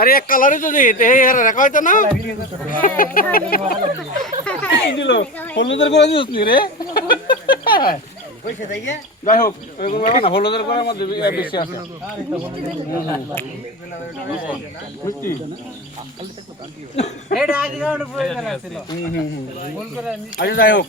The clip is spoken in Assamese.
আরে এক কালারই তো দি তে হে আরে কই তো না এই দিলো হলুদের করে দিছ নি রে যাই হোক না হলুদের করে মধ্যে বেশি আছে আরে যাই হোক